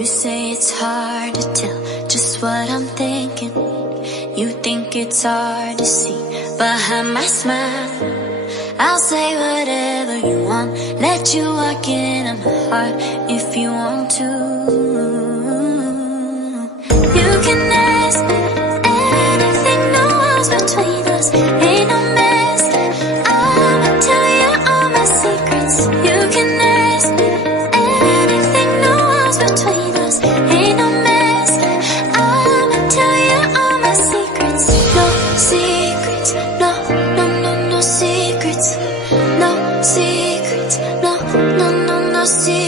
You say it's hard to tell just what I'm thinking. You think it's hard to see behind my smile. I'll say whatever you want, let you walk into my heart if you want to. You can ask me anything, no walls between us, ain't no mess. I'ma tell you all my secrets. You can ask me anything, no walls between us, ain't no mess. I'ma tell you all my secrets. No secrets, no, no, no, no secrets. No secrets, no, no, no, no secrets.